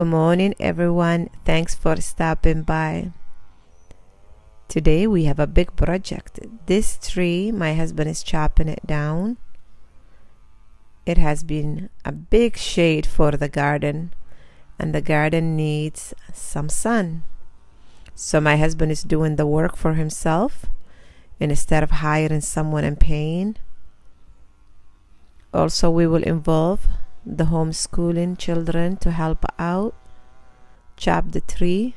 Good morning, everyone. Thanks for stopping by. Today we have a big project. This tree, my husband is chopping it down. It has been a big shade for the garden, and the garden needs some sun. So my husband is doing the work for himself instead of hiring someone and paying. Also, we will involve the homeschooling children to help out, chop the tree,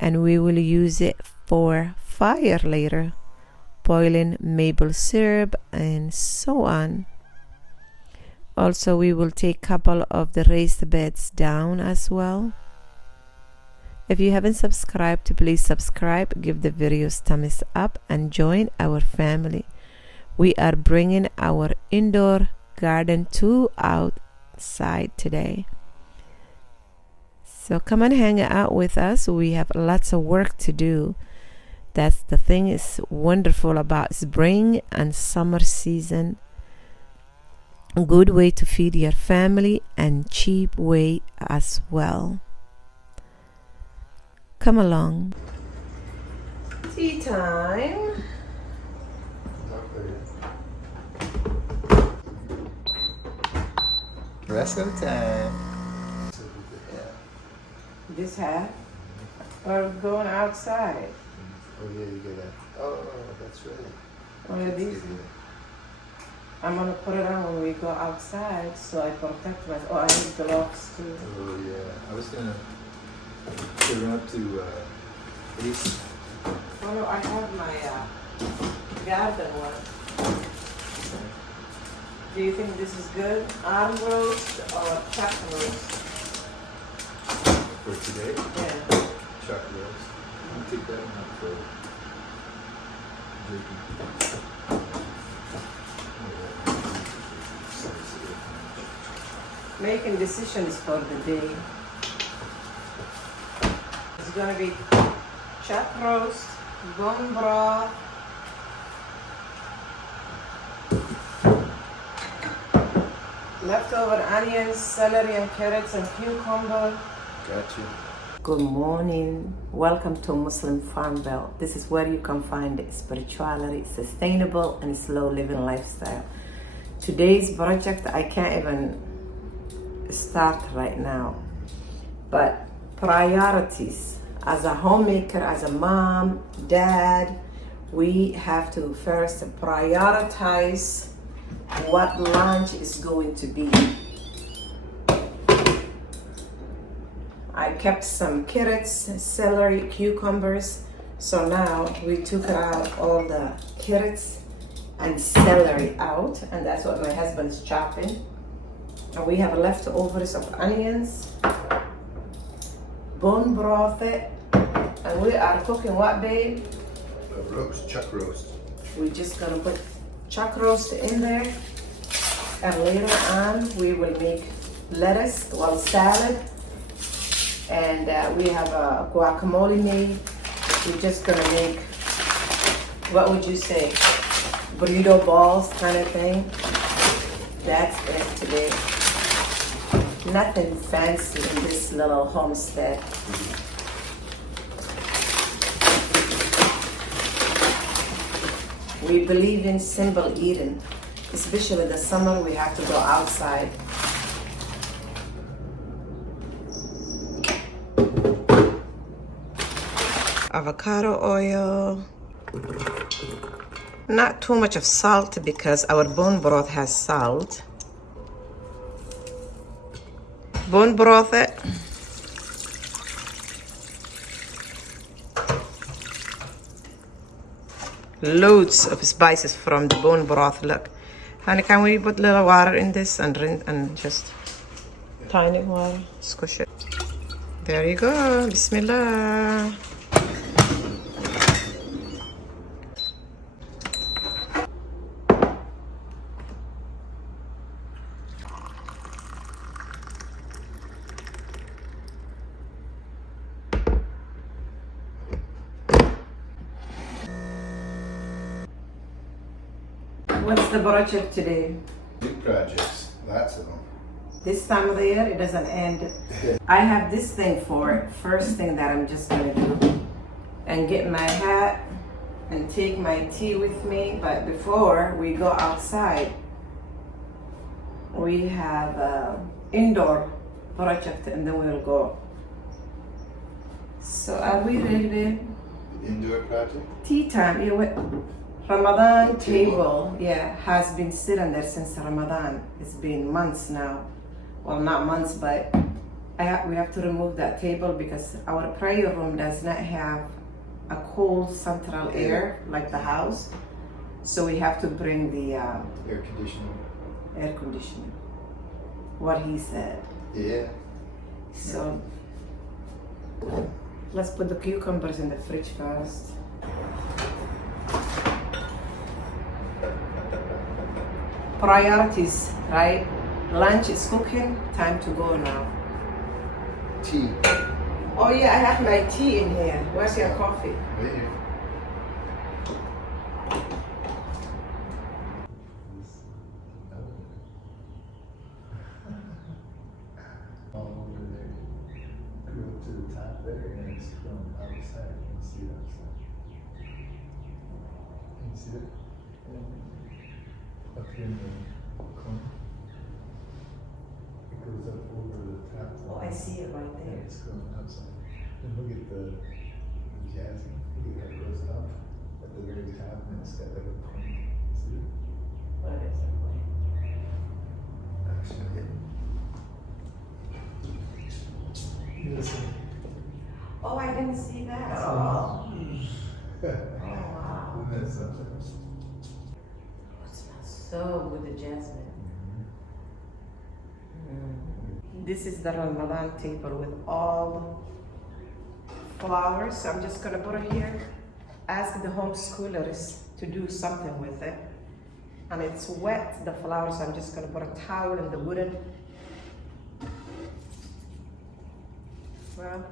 and we will use it for fire later, boiling maple syrup and so on. Also, we will take a couple of the raised beds down as well. If you haven't subscribed, please subscribe, give the videos thumbs up, and join our family. We are bringing our indoor garden to outside today. So come and hang out with us. We have lots of work to do. That's the thing is wonderful about spring and summer season. A good way to feed your family and cheap way as well. Come along. Tea time. Espresso time. This hat or going outside? Oh yeah, you get that. Oh, that's right. One of these. I'm gonna put it on when we go outside, so I protect myself. Oh, I need gloves too. Oh yeah, I was gonna run up to Ace. Oh no, I have my garden one. Do you think this is good? Arm roast or chuck roast? For today? Yeah. Chuck roast. I'll take that one up for jerky. Making decisions for the day. It's gonna be chuck roast, bone broth, leftover onions, celery and carrots and cucumber. Got you. Good morning. Welcome to Muslim Farm Belt. This is where you can find spirituality, sustainable and slow living lifestyle. Today's project, I can't even start right now. But priorities. As a homemaker, as a mom, dad, we have to first prioritize what lunch is going to be. I kept some carrots, celery, cucumbers. So now we took out all the carrots and celery out, and that's what my husband's chopping. And we have leftovers of onions, bone broth, and we are cooking what, babe? Roast, chuck roast. We're just gonna put chuck roast in there, and later on we will make lettuce, salad, and we have a guacamole made. We're just gonna make, what would you say, burrito balls kind of thing. That's it today. Nothing fancy in this little homestead. We believe in simple eating. Especially the summer, we have to go outside. Avocado oil. Not too much of salt because our bone broth has salt. Bone broth. Loads of spices from the bone broth. Look, honey, can we put little water in this and rinse and just tiny water, squish it. There you go. Bismillah. What's the project today? Big projects, lots of them. This time of the year, it doesn't end. I have this thing for it. First thing that I'm just gonna do, and get my hat and take my tea with me. But before we go outside, we have indoor project, and then we'll go. So are we ready, babe? Indoor project? Tea time, yeah. Ramadan table, yeah, has been sitting there since Ramadan. It's been months now. Well, not months, but we have to remove that table because our prayer room does not have a cold central air like the house. So we have to bring the Air conditioning. air conditioner. What he said. Yeah. So let's put the cucumbers in the fridge first. Priorities, right? Lunch is cooking, time to go now. Tea. Oh yeah, I have my tea in here. Where's your coffee? Right here. All over there. Go up to the top there and it's from outside. You can see it outside. Can you see it? Up here in the corner. It goes up over the top. Oh, I see it right Yeah, there. it's going outside. And look at the jazzing. Look at how it goes up at the very top and it's got like a point. See it? What is it? Actually, listen. Oh, I didn't see that at all. Oh wow. Isn't that something? Oh, it smells so good, the jasmine. This is the Ramadan table with all flowers. So I'm just gonna put it here. Ask the homeschoolers to do something with it. And it's wet, the flowers. So I'm just gonna put a towel in the wooden. Well,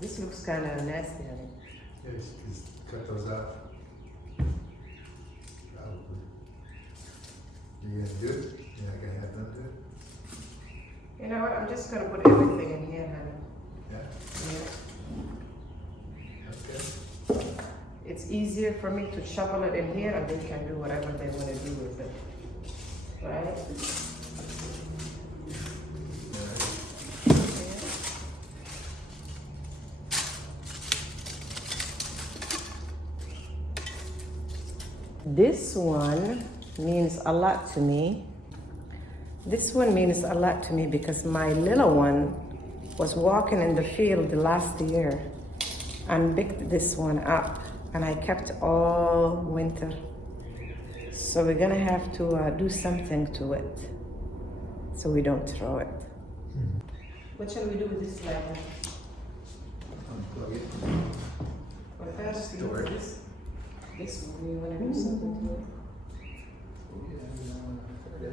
this looks kind of nasty, honey. Yeah, just cut those out. Probably. You gonna do it? You're not gonna have them do it? You know what? I'm just gonna put everything in here, honey. Yeah? Yeah. Okay. It's easier for me to shovel it in here, and they can do whatever they want to do with it. Right? This one means a lot to me. This one means a lot to me because my little one was walking in the field last year and picked this one up, and I kept all winter. So we're gonna have to do something to it so we don't throw it. What shall we do with this letter? Unplug it. Well, first, you Store it. this one, you wanna do something to it? Oh, yeah, okay.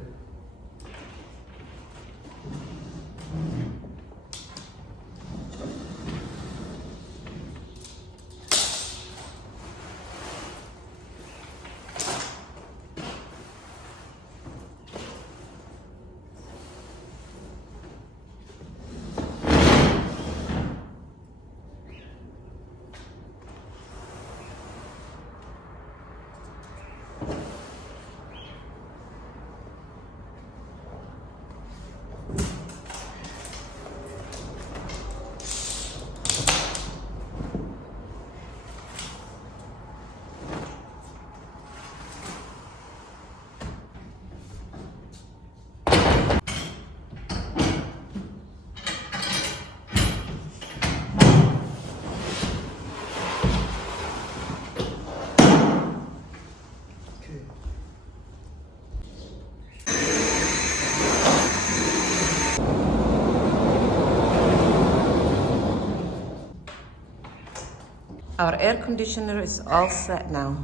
Our air conditioner is all set now.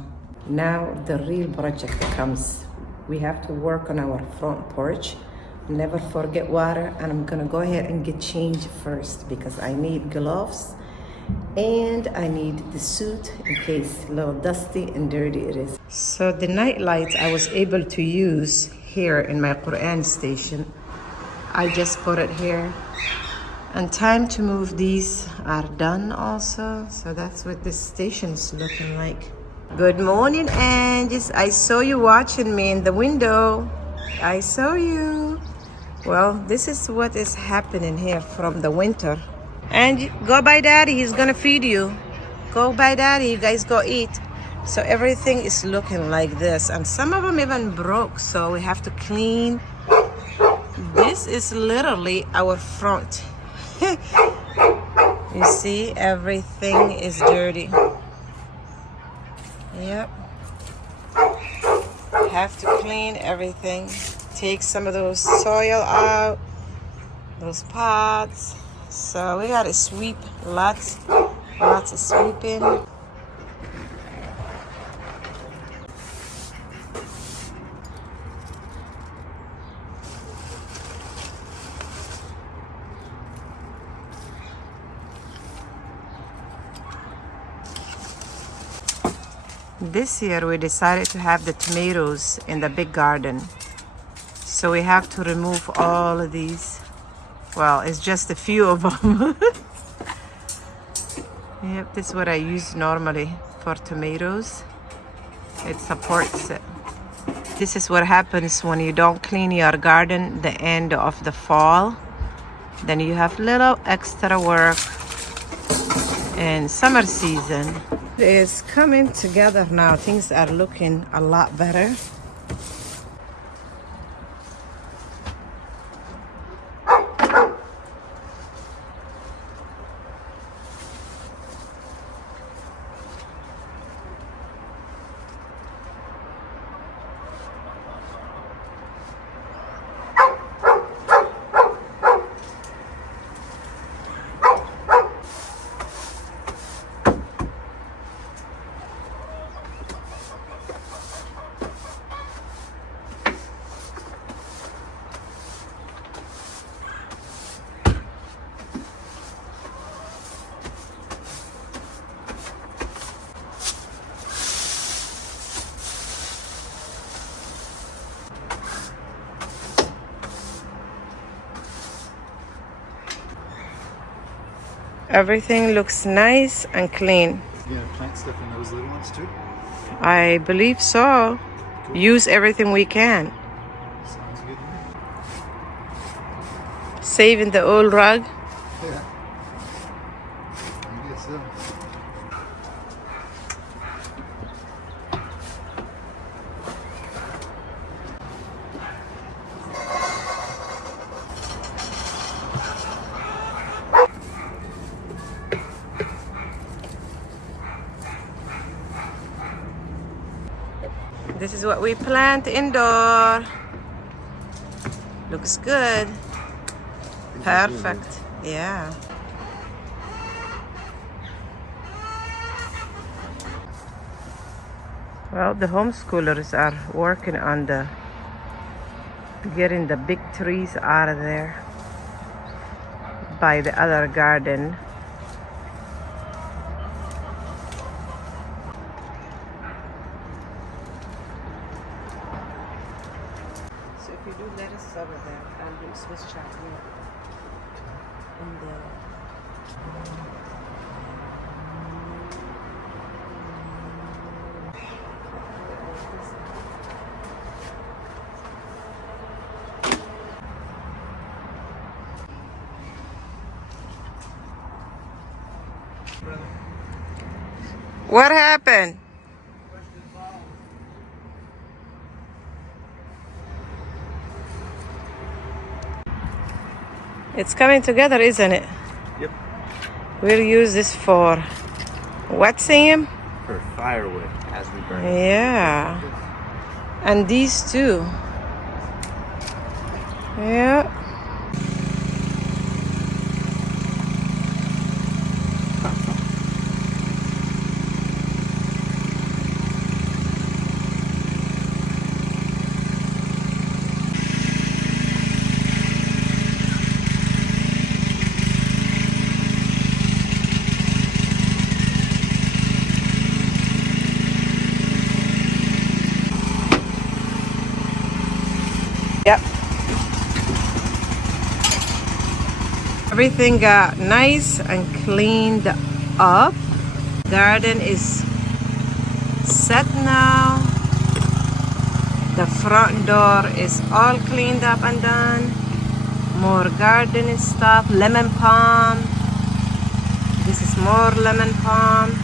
Now the real project comes. We have to work on our front porch. Never forget water, and I'm gonna go ahead and get changed first because I need gloves And I need the suit in case a little dusty and dirty it is. So the night lights I was able to use here in my Quran station. I just put it here. And time to move these are done also. So that's what this station is looking like. Good morning, Angus. I saw you watching me in the window. I saw you. Well, this is what is happening here from the winter. And go by daddy, he's gonna feed you. Go by daddy, you guys go eat. So everything is looking like this. And some of them even broke, so we have to clean. This is literally our front. You see, everything is dirty. Yep. Have to clean everything. Take some of those soil out, those pots. So we gotta sweep lots of sweeping. This year we decided to have the tomatoes in the big garden. So we have to remove all of these. Well, it's just a few of them. Yep, this is what I use normally for tomatoes. It supports it. This is what happens when you don't clean your garden the end of the fall. Then you have little extra work in summer season. It is coming together now. Things are looking a lot better. Everything looks nice and clean. You gonna plant stuff in those little ones too? I believe so. Cool. Use everything we can. Sounds good to me. Saving the old rug. Yeah. I guess so. This is what we plant indoor. Looks good. Perfect. Yeah. Well, the homeschoolers are working on getting the big trees out of there by the other garden. So if you do lettuce over there, I'll do Swiss chocolate and What happened? It's coming together, isn't it? Yep. We'll use this for what, Sam? For firewood as we burn. Yeah. And these too. Yeah. Everything got nice and cleaned up. Garden is set now. The front door is all cleaned up and done. More gardening stuff. Lemon palm. This is more lemon palm.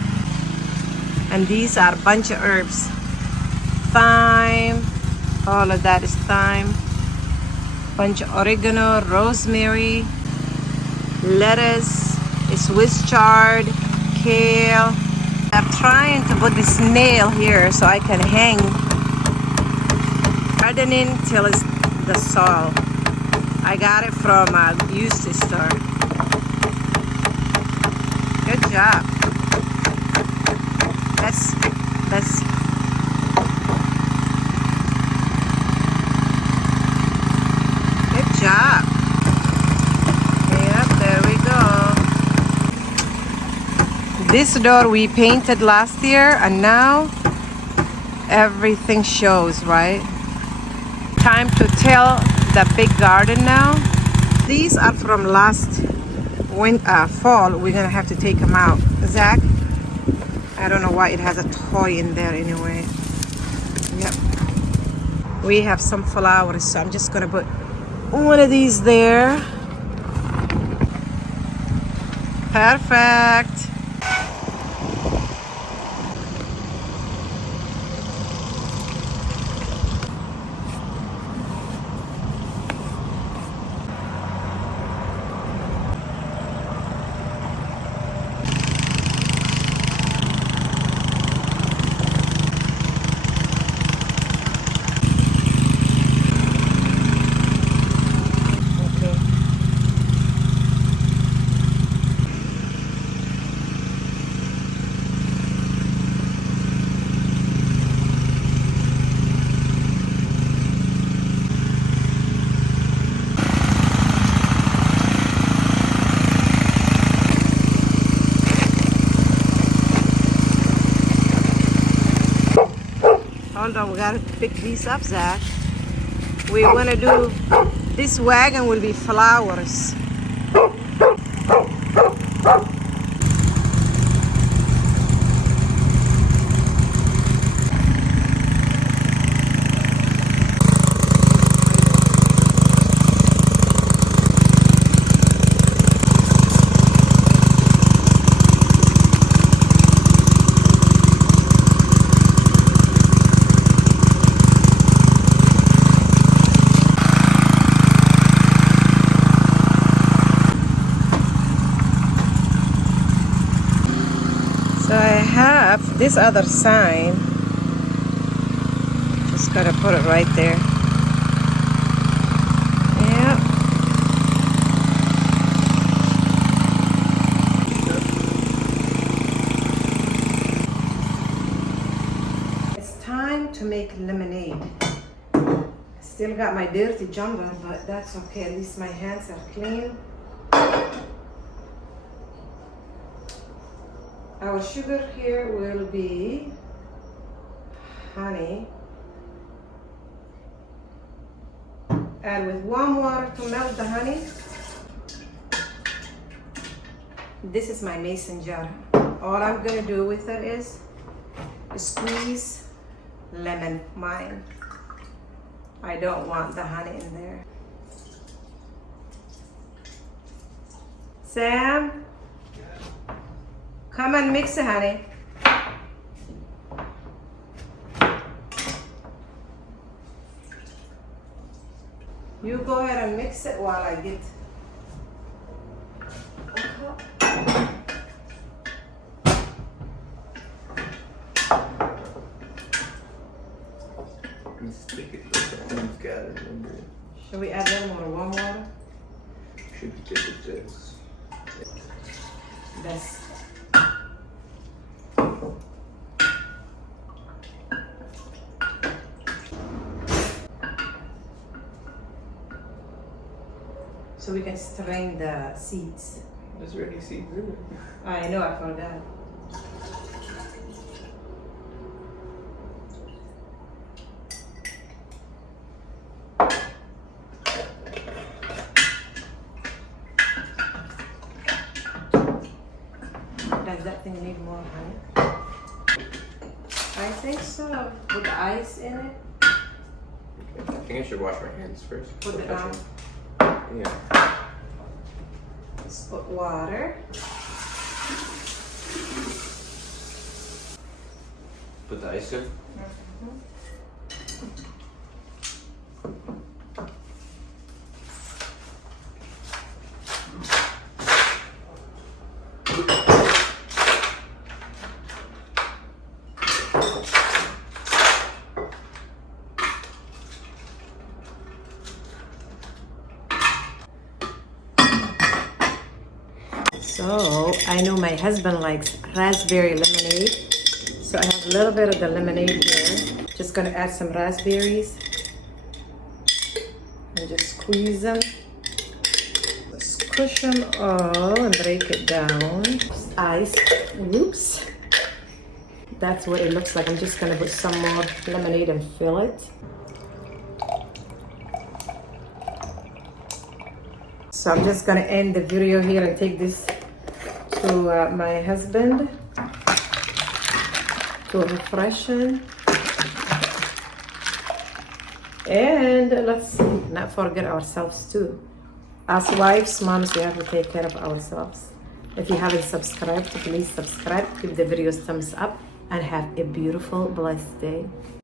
And these are a bunch of herbs. Thyme. All of that is thyme. Bunch of oregano, rosemary, lettuce, Swiss chard, kale. I'm trying to put this nail here so I can hang. Gardening till it's the soil. I got it from a used store. Good job. Let's good job. Yep, there we go. This door we painted last year and now everything shows, right? Time to till the big garden now. These are from last fall. We're gonna have to take them out. Zach, I don't know why it has a toy in there anyway. Yep. We have some flowers, so I'm just gonna put one of these there. Perfect. Hold on, we gotta pick these up, Zach. We're gonna do, this wagon will be flowers. So I have this other sign. Just gotta put it right there. Yeah. It's time to make lemonade. Still got my dirty jumper, but that's okay. At least my hands are clean. Our sugar here will be honey. Add with warm water to melt the honey. This is my mason jar. All I'm gonna do with it is squeeze lemon. Mine. I don't want the honey in there. Sam? Come and mix it, honey. You go ahead and mix it while I get a cup. Stick it like the honey's gathered under it. Should we add them more warm water? Should be good with this. That's so we can strain the seeds. There's already seeds in it. I know, I forgot. think so. With the ice in it. I think I should wash my hands first. Put it on. Yeah. Let's put water. Put the ice in. So I know my husband likes raspberry lemonade. So I have a little bit of the lemonade here. Just gonna add some raspberries and just squeeze them. Squish them all and break it down. Ice. Oops. That's what it looks like. I'm just gonna put some more lemonade and fill it. So I'm just gonna end the video here and take this to my husband to refreshen. And let's not forget ourselves too. As wives, moms, we have to take care of ourselves. If you haven't subscribed, please subscribe, give the videos thumbs up, and have a beautiful, blessed day.